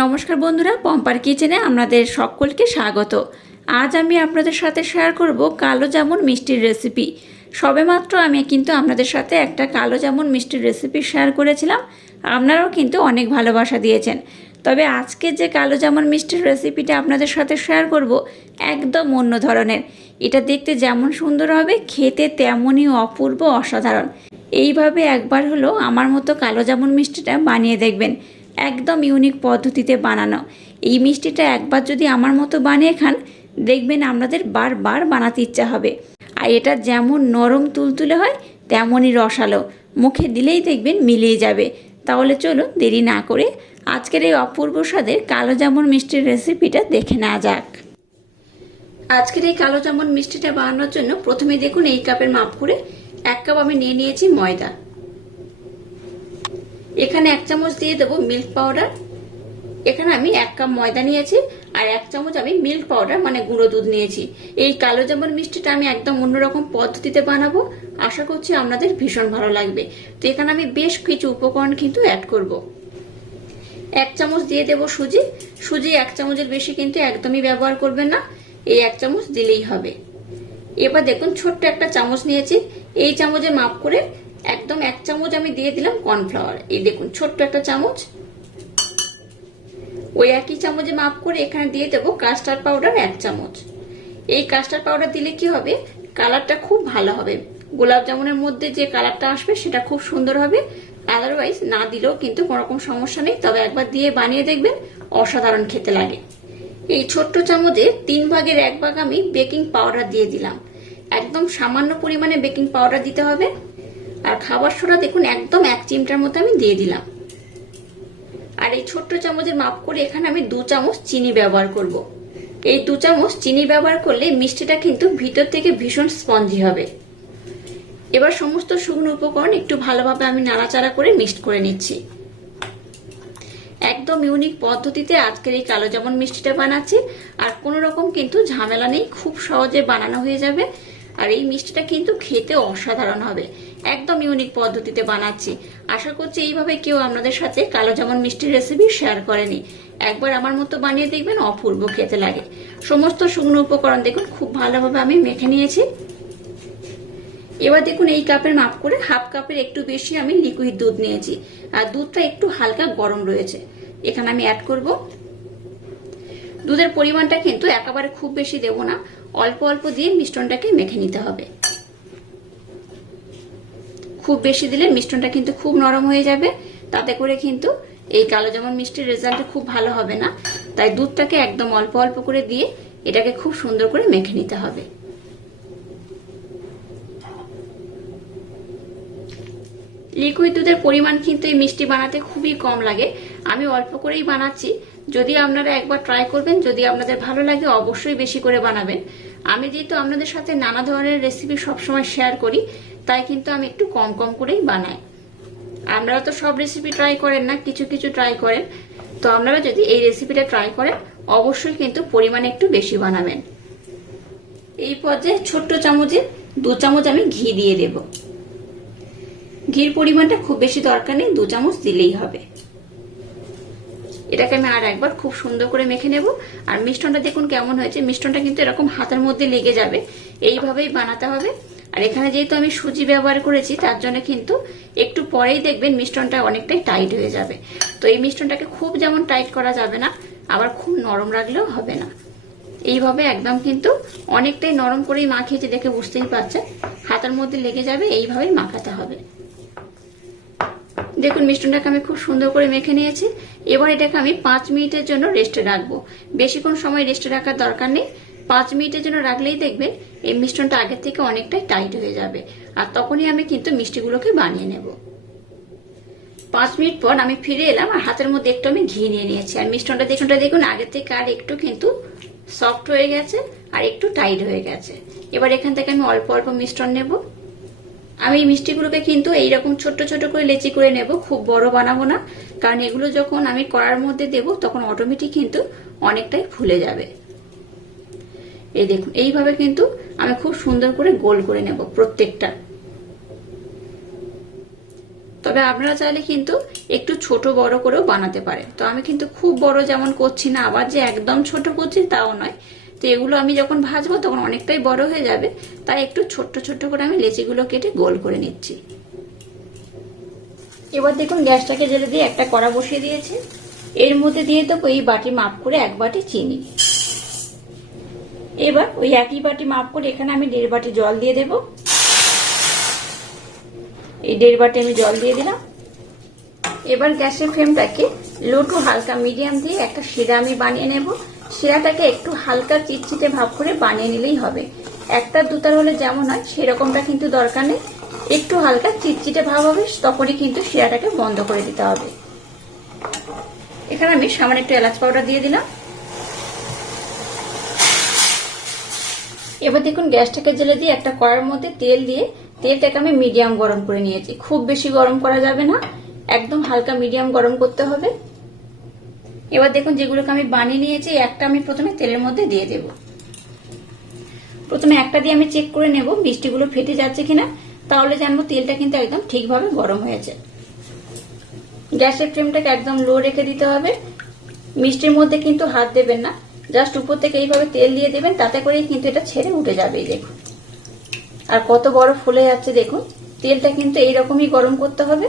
নমস্কার বন্ধুরা, পম্পার কিচেনে আপনাদের সকলকে স্বাগত। আজ আমি আপনাদের সাথে শেয়ার করব কালো জামুন মিষ্টির রেসিপি সবেমাত্র আমি কিন্তু আপনাদের সাথে একটা কালো জামুন মিষ্টির রেসিপি শেয়ার করেছিলাম। আপনারাও কিন্তু অনেক ভালোবাসা দিয়েছেন। তবে আজকে যে কালো জামুন মিষ্টির রেসিপিটা আপনাদের সাথে শেয়ার করব একদম অন্য ধরনের। এটা দেখতে যেমন সুন্দর হবে, খেতে তেমনই অপূর্ব অসাধারণ। এইভাবে একবার হলো আমার মতো কালো জামুন মিষ্টিটা বানিয়ে দেখবেন। একদম ইউনিক পদ্ধতিতে বানানো। এই মিষ্টিটা একবার যদি আমার মতো বানিয়ে খান, দেখবেন আপনাদের বারবার বানাতে ইচ্ছা হবে। আর এটা যেমন নরম তুলতুলে হয়, তেমনই রসালো। মুখে দিলেই দেখবেন মিলিয়ে যাবে। তাহলে চলুন দেরি না করে আজকের এই অপূর্ব স্বাদের কালো জামুন মিষ্টির রেসিপিটা দেখে নেওয়া যাক। আজকের এই কালো জামুন মিষ্টিটা বানানোর জন্য প্রথমে দেখুন এই কাপের মাপ করে এক কাপ আমি নিয়ে নিয়েছি ময়দা। এখানে এক চামচ দিয়ে দেবো মিল্ক পাউডার এখানে আমি এক কাপ ময়দা নিয়েছি, আর এক চামচ আমি মিল্ক পাউডার মানে গুঁড়ো দুধ নিয়েছি। এই কালো জামুন মিষ্টিটা আমি একদম অন্যরকম পদ্ধতিতে বানাবো। আশা করছি আপনাদের ভীষণ ভালো লাগবে। তো এখানে আমি বেশ কিছু উপকরণ কিন্তু অ্যাড করব। এক চামচ দিয়ে দেব সুজি। সুজি এক চামচের বেশি কিন্তু একদমই ব্যবহার করবেন না। এই এক চামচ দিলেই হবে। এবার দেখুন, ছোট্ট একটা চামচ নিয়েছি। এই চামচে মাপ করে একদম এক চামচ আমি দিয়ে দিলাম কর্নফ্লাওয়ার। এই দেখুন, ছোট্ট একটা চামচ। ওই একই চামচে মাপ করে এখানে দিয়ে দেবো কাস্টার্ড পাউডার এক চামচ। এই কাস্টার্ড পাউডার দিলে কি হবে? কালারটা খুব ভালো হবে। গোলাপ জামুনের মধ্যে যে কালারটা আসবে, সেটা খুব সুন্দর হবে। আদারওয়াইজ না দিলেও কিন্তু কোনো রকম সমস্যা নেই। তবে একবার দিয়ে বানিয়ে দেখবেন, অসাধারণ খেতে লাগে। এই ছোট্ট চামচে তিন ভাগের এক ভাগ আমি বেকিং পাউডার দিয়ে দিলাম। একদম সামান্য পরিমাণে বেকিং পাউডার দিতে হবে। আর খাবার সোডা দেখুন একদম এক চিমটার মতো আমি দিয়ে দিলাম। আর এই ছোট্ট চামচের মাপ করে এখানে আমি দু চামচ চিনি ব্যবহার করব। এই দু চামচ চিনি ব্যবহার করলে মিষ্টিটা কিন্তু ভিতর থেকে ভীষণ স্পঞ্জি হবে। এবার সমস্ত শুকনো উপকরণ একটু ভালোভাবে আমি নাড়াচাড়া করে মিক্সড করে নিচ্ছি। একদম ইউনিক পদ্ধতিতে আজকের এই কালো জামুন মিষ্টিটা বানাচ্ছি। আর কোনো রকম কিন্তু ঝামেলা নেই, খুব সহজে বানানো হয়ে যাবে। আর এই মিষ্টিটা কিন্তু খেতে অসাধারণ হবে। একদম ইউনিক পদ্ধতিতে বানাচ্ছি। আশা করছি এইভাবে কেউ আপনাদের সাথে কালো জামুন মিষ্টির রেসিপি শেয়ার করেনি। একবার আমার মতো বানিয়ে দেখবেন, অপূর্ব খেতে লাগে। সমস্ত শুকনো উপকরণ দেখুন, খুব ভালোভাবে আমি মেখে নিয়েছি। এবার দেখুন, এই কাপের মাপ করে হাফ কাপের একটু বেশি আমি লিকুইড দুধ নিয়েছি। আর দুধটা একটু হালকা গরম রয়েছে। এখানে আমি অ্যাড করব। দুধের পরিমাণটা কিন্তু একেবারে খুব বেশি দেব না। অল্প অল্প দিয়ে মিশ্রণটাকে মেখে নিতে হবে। খুব বেশি দিলে মিষ্টনটা কিন্তু খুব নরম হয়ে যাবে। তাতে করে কিন্তু এই কালো জামুন মিষ্টির রেজাল্ট খুব ভালো হবে না। তাই দুধটাকে একদম অল্প অল্প করে দিয়ে এটাকে খুব সুন্দর করে মেখে নিতে হবে। লিকুইড দুধের পরিমাণ কিন্তু এই মিষ্টি বানাতে খুবই কম লাগে। আমি অল্প করেই বানাচ্ছি। যদি আপনারা একবার ট্রাই করবেন, যদি আপনাদের ভালো লাগে অবশ্যই বেশি করে বানাবেন। আমি যেহেতু আপনাদের সাথে নানা ধরনের রেসিপি সবসময় শেয়ার করি তাই কিন্তু আমি একটু কম কম করেই বানাই। আপনারা তো সব রেসিপি ট্রাই করেন না, কিছু কিছু ট্রাই করেন। তো আপনারা যদি এই রেসিপিটা ট্রাই করেন, অবশ্যই কিন্তু পরিমাণ একটু বেশি বানাবেন। এই পর্যায়ে ছোট্ট চামচে, দু চামচ আমি ঘি দিয়ে দেব। ঘির পরিমাণটা খুব বেশি দরকার নেই, দু চামচ দিলেই হবে। এটাকে আমি আর একবার খুব সুন্দর করে মেখে নেব। আর মিষ্টনটা দেখুন কেমন হয়েছে। মিষ্টনটা কিন্তু এরকম হাতের মধ্যে লেগে যাবে। এইভাবেই বানাতে হবে। আর এখানে যেহেতু আমি সুজি ব্যবহার করেছি, তার জন্য কিন্তু একটু পরেই দেখবেন মিষ্টনটা অনেকটাই টাইট হয়ে যাবে। তো এই মিষ্টনটাকে খুব যেমন টাইট করা যাবে না, আবার খুব নরম রাখলেও হবে না। এইভাবে একদম কিন্তু অনেকটাই নরম করেই মাখিয়েছি, দেখে বুঝতেই পারছেন। হাতের মধ্যে লেগে যাবে, এইভাবেই মাখাতে হবে। দেখুন মিষ্টনটাকে আমি খুব সুন্দর করে মেখে নিয়েছি। এবার এটাকে আমি পাঁচ মিনিটের জন্য রেস্টে রাখব। বেশিক্ষণ সময় রেস্টে রাখার দরকার নেই। পাঁচ মিনিটের জন্য রাখলেই দেখবেন এই মিষ্টনটা আগের থেকে অনেকটাই টাইট হয়ে যাবে। আর তখনই আমি কিন্তু মিষ্টিগুলোকে বানিয়ে নেব। পাঁচ মিনিট পর আমি ফিরে এলাম আর হাতের মধ্যে একটু আমি ঘি নিয়ে নিয়েছি। আর মিষ্টনটা দেখুনটা দেখুন, আগের থেকে আর একটু কিন্তু সফট হয়ে গেছে আর একটু টাইট হয়ে গেছে। এবার এখান থেকে আমি অল্প অল্প মিষ্টন নেব। আমি এই মিষ্টিগুলোকে কিন্তু এইরকম ছোট ছোট করে লেচি করে নেব, খুব বড় বানাবো না। কারণ এগুলো যখন আমি কড়ার মধ্যে দেব, তখন অটোমেটিক কিন্তু অনেকটাই ফুলে যাবে। এই দেখুন, এইভাবে কিন্তু আমি খুব সুন্দর করে গোল করে নেব প্রত্যেকটা। তবে আপনারা চাইলে কিন্তু একটু ছোট বড় করেও বানাতে পারেন। তো আমি কিন্তু খুব বড় যেমন করছি না, আবার যে একদম ছোট করছি তাও নয়। তো এগুলো আমি যখন ভাজবো তখন অনেকটাই বড় হয়ে যাবে, তাই একটু ছোট্ট ছোট্ট করে আমি লেচিগুলো কেটে গোল করে নিচ্ছি। এবার দেখুন, গ্যাসটাকে জেলে দিয়ে একটা কড়া বসিয়ে দিয়েছি। এর মধ্যে দিয়ে দেবো এই বাটি মাপ করে এক বাটি চিনি। এবার ওই একই বাটি মাপ করে এখানে আমি দেড় বাটি জল দিয়ে দেব। এই দেড় বাটি আমি জল দিয়ে দিলাম। এবার গ্যাসের ফ্লেমটাকে লো টু হালকা মিডিয়াম দিয়ে একটা শিরা আমি বানিয়ে নেব। শিরাটাকে একটু হালকা চিটচিটে ভাব করে বানিয়ে নিলেই হবে। একটা দুতার হলে যেমন হয়, সেরকমটা কিন্তু দরকার নেই। একটু হালকা চিটচিটে ভাব হবে, তখনই কিন্তু শিরাটাকে বন্ধ করে দিতে হবে। এখানে আমি সামান্য একটু এলাচ পাউডার দিয়ে দিলাম। এবার দেখুন গ্যাসটাকে জেলে দিয়ে একটা কড়ার মধ্যে তেল দিয়ে, তেলটাকে আমি মিডিয়াম গরম করে নিয়েছি। খুব বেশি গরম করা যাবে না, একদম হালকা মিডিয়াম গরম করতে হবে। এবার দেখুন যেগুলোকে আমি বানিয়ে নিয়েছি, একটা আমি প্রথমে তেলের মধ্যে দিয়ে দেব। প্রথমে একটা দিয়ে আমি চেক করে নেব মিষ্টিগুলো ফেটে যাচ্ছে কিনা, তাহলে জানব তেলটা কিন্তু একদম ঠিকভাবে গরম হয়েছে। গ্যাসের ফ্লেমটাকে একদম লো রেখে দিতে হবে। মিষ্টির মধ্যে কিন্তু হাত দেবেন না। জাস্ট উপর থেকে এইভাবে তেল দিয়ে দেবেন, তাতে করেই কিন্তু এটা ছেড়ে উঠে যাবে দেখুন। আর কত বড় ফুলে যাচ্ছে দেখুন, তেলটা কিন্তু এইরকমই গরম করতে হবে।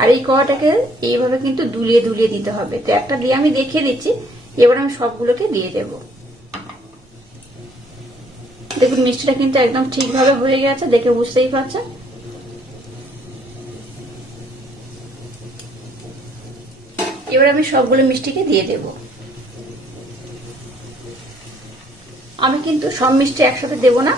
আর এই কড়াটাকে এইভাবে কিন্তু দুলিয়ে দুলিয়ে দিতে হবে। তো একটা দিয়ে আমি দেখিয়ে দিচ্ছি, এবার আমি সবগুলোকে দিয়ে দেব। দেখুন, মিষ্টিটা কিন্তু একদম ঠিকভাবে হয়ে গেছে, দেখে বুঝতেই পারছেন। এবার আমি সবগুলো মিষ্টিকে দিয়ে দেব। আমি কিন্তু সব মিষ্টি একসাথে দেব না,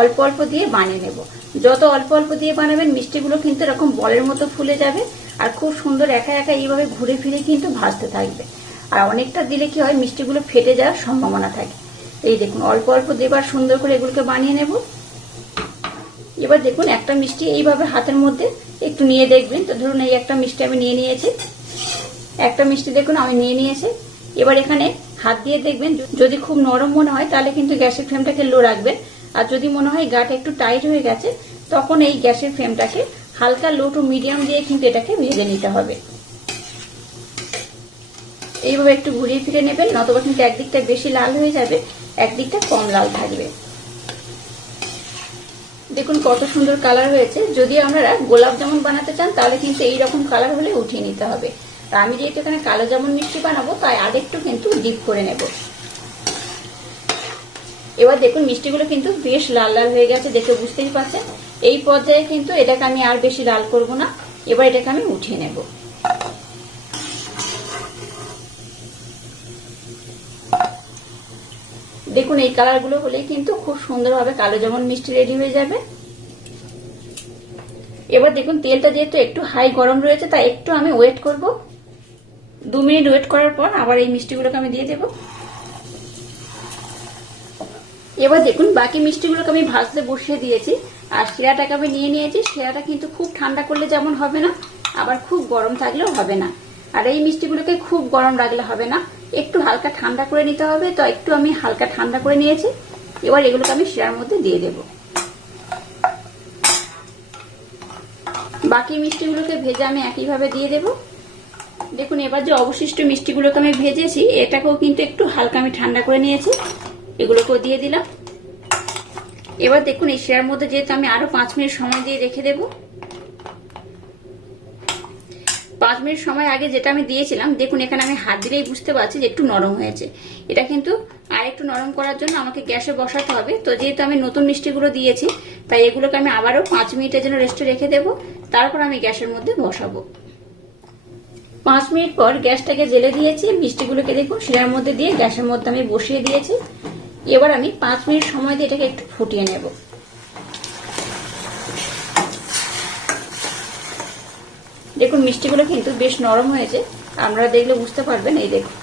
অল্প অল্প দিয়ে বানিয়ে নেব। যত অল্প অল্প দিয়ে বানাবেন, মিষ্টিগুলো কিন্তু এরকম বলের মতো ফুলে যাবে আর খুব সুন্দর একা একা এইভাবে ঘুরে ফিরে কিন্তু ভাজতে থাকবে। আর অনেকটা দিলে কি হয়, মিষ্টিগুলো ফেটে যাওয়ার সম্ভাবনা থাকে। এই দেখুন, অল্প অল্প দেবার সুন্দর করে এগুলোকে বানিয়ে নেব। এবার দেখুন, একটা মিষ্টি এইভাবে হাতের মধ্যে একটু নিয়ে দেখবেন। তো ধরুন, এই একটা মিষ্টি আমি নিয়ে নিয়েছি। একটা মিষ্টি দেখুন, আমি নিয়ে নিয়েছি। এবার এখানে হাত দিয়ে দেখবেন যদি খুব নরম মনে হয়, তাহলে কিন্তু গ্যাসের ফ্লেমটাকে লো রাখবেন। আর যদি মনে হয় গাটা একটু টাইট হয়ে গেছে, তখন এই গ্যাসের ফ্লেমটাকে হালকা লো টু মিডিয়াম দিয়ে কিন্তু এটাকে ভেজে নিতে হবে। এইভাবে একটু ঘুরিয়ে ফিরে নেবেন, নতবা কিন্তু একদিকটা বেশি লাল হয়ে যাবে, একদিকটা কম লাল থাকবে। দেখুন কত সুন্দর কালার হয়েছে। যদি আপনারা গোলাপ জামুন বানাতে চান, তাহলে কিন্তু এইরকম কালার হলে উঠিয়ে নিতে হবে। আর আমি যেহেতু এখানে কালো জামুন মিষ্টি বানাবো, তাই আরেকটু কিন্তু ডিপ করে নেব। এবার দেখুন, মিষ্টিগুলো কিন্তু বেশ লাল লাল হয়ে গেছে দেখে বুঝতেই পারছেন। এই পর্যায়ে কিন্তু এটাকে আমি আর বেশি লাল করব না। এবার এটাকে আমি উঠিয়ে নেব। দেখুন, এই কালারগুলো হলেই কিন্তু খুব সুন্দরভাবে কালো জামুন মিষ্টি রেডি হয়ে যাবে। এবার দেখুন, তেলটা যেহেতু একটু হাই গরম রয়েছে, তাই একটু আমি ওয়েট করব। দু মিনিট ওয়েট করার পর আবার এই মিষ্টিগুলোকে আমি দিয়ে দেব। এবার দেখুন, বাকি মিষ্টিগুলোকে আমি ভাজতে বসিয়ে দিয়েছি। আর শিরাটাকে আমি নিয়ে নিয়েছি। শিরাটা কিন্তু খুব ঠান্ডা করলে যেমন হবে না, আবার খুব গরম থাকলেও হবে না। আর এই মিষ্টিগুলোকে খুব গরম রাখলে হবে না। একটু হালকা ঠান্ডা করে নিতে হবে, তো একটু আমি হালকা ঠান্ডা করে নিয়েছি। এবার এগুলোকে আমি শিরার মধ্যে দিয়ে দেব। বাকি মিষ্টিগুলোকে ভেজে আমি একইভাবে দিয়ে দেব। দেখুন, এবার যে অবশিষ্ট মিষ্টিগুলোকে আমি ভেজেছি, এটাকেও কিন্তু একটু হালকা আমি ঠান্ডা করে নিয়েছি। এগুলোকেও দিয়ে দিলাম। এবার দেখুন, এই শিরার মধ্যে যেহেতু আমি আরও পাঁচ মিনিট সময় দিয়ে রেখে দেবো, পাঁচ মিনিট সময় আগে যেটা আমি দিয়েছিলাম, দেখুন, এখানে আমি হাত দিলেই বুঝতে পারছি যে একটু নরম হয়েছে। এটা কিন্তু আর একটু নরম করার জন্য আমাকে গ্যাসে বসাতে হবে। তো যেহেতু আমি নতুন মিষ্টিগুলো দিয়েছি, তাই এগুলোকে আমি আবারও পাঁচ মিনিটের জন্য রেস্টে রেখে দেবো। তারপর আমি গ্যাসের মধ্যে বসাবো। পাঁচ মিনিট পর গ্যাসটাকে জেলে দিয়েছি, মিষ্টিগুলোকে দেখুন, শিরার মধ্যে দিয়ে গ্যাসের মধ্যে আমি বসিয়ে দিয়েছি। এবার আমি পাঁচ মিনিট সময় দিয়ে এটাকে একটু ফুটিয়ে নেব। দেখুন, মিষ্টিগুলো কিন্তু বেশ নরম হয়েছে। আপনারা দেখলে বুঝতে পারবেন, এই দেখুন।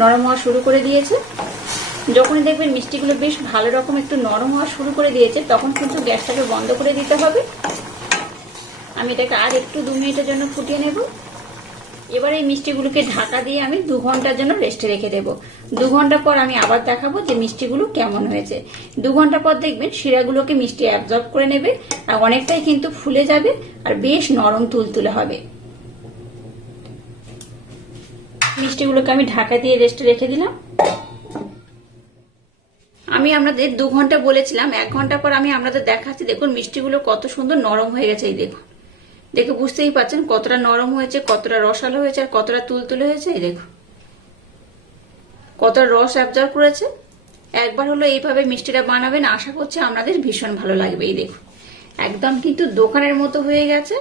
নরম হওয়া শুরু করে দিয়েছে। যখনই দেখবেন মিষ্টিগুলো বেশ ভালো রকম একটু নরম হওয়া শুরু করে দিয়েছে, তখন কিন্তু গ্যাসটাকে বন্ধ করে দিতে হবে। আমি এটাকে আর একটু দু মিনিটের জন্য ফুটিয়ে নেব। এবার এই মিষ্টিগুলোকে ঢাকা দিয়ে আমি দু ঘণ্টার জন্য রেস্টে রেখে দেব। দু ঘণ্টা পর আমি আবার দেখাবো যে মিষ্টিগুলো কেমন হয়েছে। দু ঘণ্টা পর দেখবেন শিরাগুলোকে মিষ্টি অ্যাবজর্ব করে নেবে আর অনেকটাই কিন্তু ফুলে যাবে আর বেশ নরম তুলতুলে হবে। মিষ্টিগুলোকে আমি ঢাকা দিয়ে রেস্টে রেখে দিলাম। আমি আপনাদের দু ঘণ্টা বলেছিলাম, এক ঘণ্টা পর আমি আপনাদের দেখাচ্ছি, দেখুন মিষ্টিগুলো কত সুন্দর নরম হয়ে গেছে, এই দেখুন। দেখে বুঝতেই পারছেন কতটা নরম হয়েছে, কতটা রসালো হয়েছে, আর কতটা তুলতুলে হয়েছে, এই দেখো কতটা রস অ্যাবজর্ব করেছে। একবার হলো এইভাবে মিষ্টিটা বানাবেন, আশা করছি আপনাদের ভীষণ ভালো লাগবে, এই দেখো একদম কিন্তু দোকানের মতো হয়ে গেছে।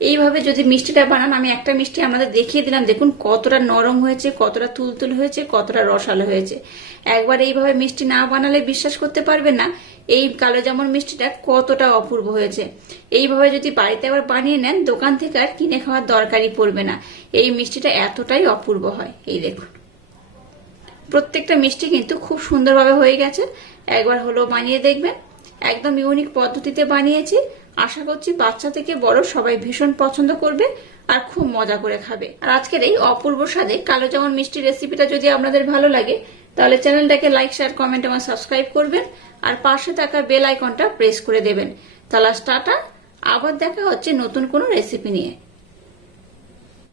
এইভাবে যদি মিষ্টিটা বানান, আমি একটা মিষ্টি আপনাদের দেখিয়ে দিলাম, দেখুন কতটা নরম হয়েছে, কতটা তুলতুল হয়েছে, কতটা রসালো হয়েছে। একবার এইভাবে মিষ্টি না বানালে বিশ্বাস করতে পারবেন না, এই কালো জামুন মিষ্টিটা কতটা অপূর্ব হয়েছে। এইভাবে যদি বাড়িতে আবার বানিয়ে নেন, দোকান থেকে আর কিনে খাওয়ার দরকারই পড়বে না। এই মিষ্টিটা এতটাই অপূর্ব হয়, এই দেখুন। প্রত্যেকটা মিষ্টি কিন্তু খুব সুন্দরভাবে হয়ে গেছে। একবার হলো বানিয়ে দেখবেন। একদম ইউনিক পদ্ধতিতে বানিয়েছি। আশা করছি বাচ্চা থেকে বড় সবাই ভীষণ পছন্দ করবে আর খুব মজা করে খাবে। আর আজকের এই অপূর্ব স্বাদে কালো জামন মিষ্টি রেসিপিটা যদি আপনাদের ভালো লাগে, তাহলে চ্যানেলটাকে লাইক শেয়ার কমেন্ট এবং সাবস্ক্রাইব করবেন। আর পাশে থাকা বেল আইকনটা প্রেস করে দেবেন। তাহলে টাটা, আবার দেখা হচ্ছে নতুন কোনো রেসিপি নিয়ে।